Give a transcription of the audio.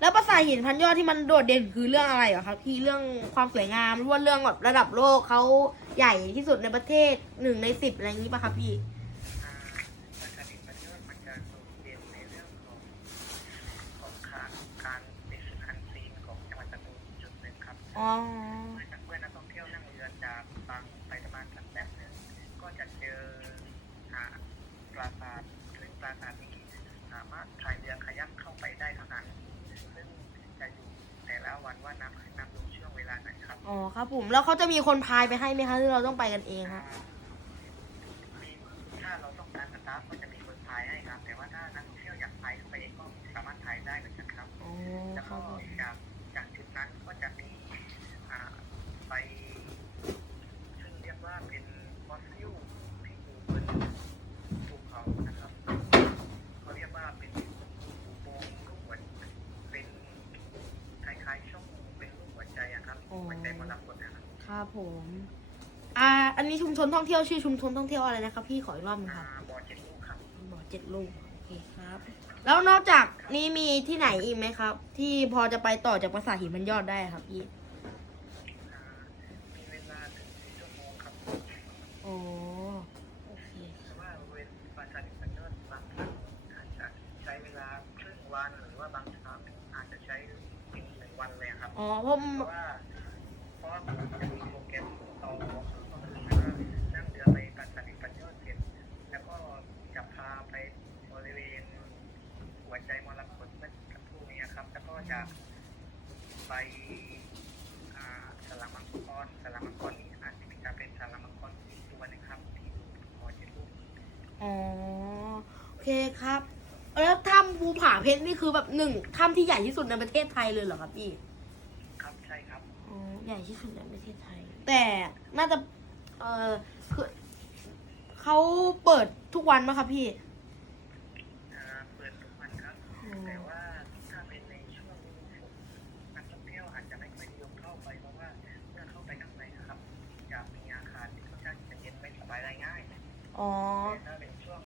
แล้วปราสาทหินพันยอดที่มันโดดเด่นคือเรื่องอะไรเหรอครับพี่เรื่องความสวยงามหรือว่าเรื่องแบบระดับโลกเขาใหญ่ที่สุดในประเทศหนึ่งในสิบอะไรอย่างนี้ป่ะครับพี่อ่าปราสาทหินพันยอดมันจะโดดเด่นในเรื่องของของการการเป็นอันซีนของจังหวัดสตูลจุดหนึ่งครับอ๋อเมื่อเมื่อนักท่องเที่ยวนั่งเรือจากบางไปประมาณสักแป๊บหนึงก็จะเจออ่าปราสาทซึ่งปราสาทนี้สามารถพายเรือขยักเข้าไปได้เท่านั้น ซึ่งจะอยู่แต่ละวันว่าน้ำขึ้นน้ำลงช่วงเวลาไหนครับ อ๋อครับผม แล้วเขาจะมีคนพายไปให้ไหมคะหรือเราต้องไปกันเองฮะ มีถ้าเราต้องการสตาฟก็จะมีคนพายให้ครับ แต่ว่าถ้านักท่องเที่ยวอยากพายเข้าไปเองก็สามารถพายได้เหมือนกันครับ อ๋อ แล้ว ครั ก็ บผม จากจากจุดนั้นก็จะมีอ่าไปซึ่งเรียกว่าเป็นฟอสซิลที่อยู่บนภูเขานะครับเขาเรียกว่าเป็นอุโมงค์รูปหัวเป็นคล้ายๆช่องเป็นรูปหัวใจอะครับ หัวใจมรกตนะครับครับผม อ่า อันนี้ชุมชนท่องเที่ยวชื่อชุมชนท่องเที่ยวอะไรนะครับ พี่ขออีกรอบหนึงคอ่ารับบ่อเจ็ดลูกครับบ่อเจ็ดลูกโอเคครับ แล้วนอกจากนี้มีที่ไหนอีกไหมครับ ที่พอจะไปต่อจากปราสาทหินมันยอดได้ครับพี่อ่ามีเวลาถึงสี่ชั่วโมงครับอ๋อโอเคแต่ว่าเวลาปราสาทหินพันยอดบางครั้งอาจจะใช้เวลาครึ่งวันหรือว่าบางครั้งอาจจะใช้ถึงหนึ่งวันเลยครับอ๋อเพราะเพราะว่าเพ ราะว่าจะมีโปรแกรมต่อก็คือว่านั่งเรือไปปราสาทหินพันยอดเสร็จแล้วก็จะพาไปบริเวณหัวใจมรกตเมื่อสักครู่นี้ครับ แล้วก็จะไปอ่าสลามังกรสลามังกรนี้อาจจะมีการเป็นสลามังกรอีกตัวนึงครับที่อยู่หอเจ็ดลูกอ๋อโอเคครับแล้วถ้ำภูผาเพชรนี่คือแบบหนึ่งถ้ำที่ใหญ่ที่สุดในประเทศไทยเลยเหรอครับพี่ ใช่ครับอ๋อใหญ่ที่สุดในประเทศไทย แต่น่าจะเออคือเขาเปิดทุกวันไหมครับพี่เปิดทุกวันครับแต่ว่าถ้าเป็นในช่วงนักท่องเที่ยวอาจจะไม่ค่อยนิยมเข้าไปเพราะว่าเมื่อเข้าไปข้างในครับจะมีอาคารที่ค่อนข้างจะเย็นไม่สบายได้ง่ายอ๋อ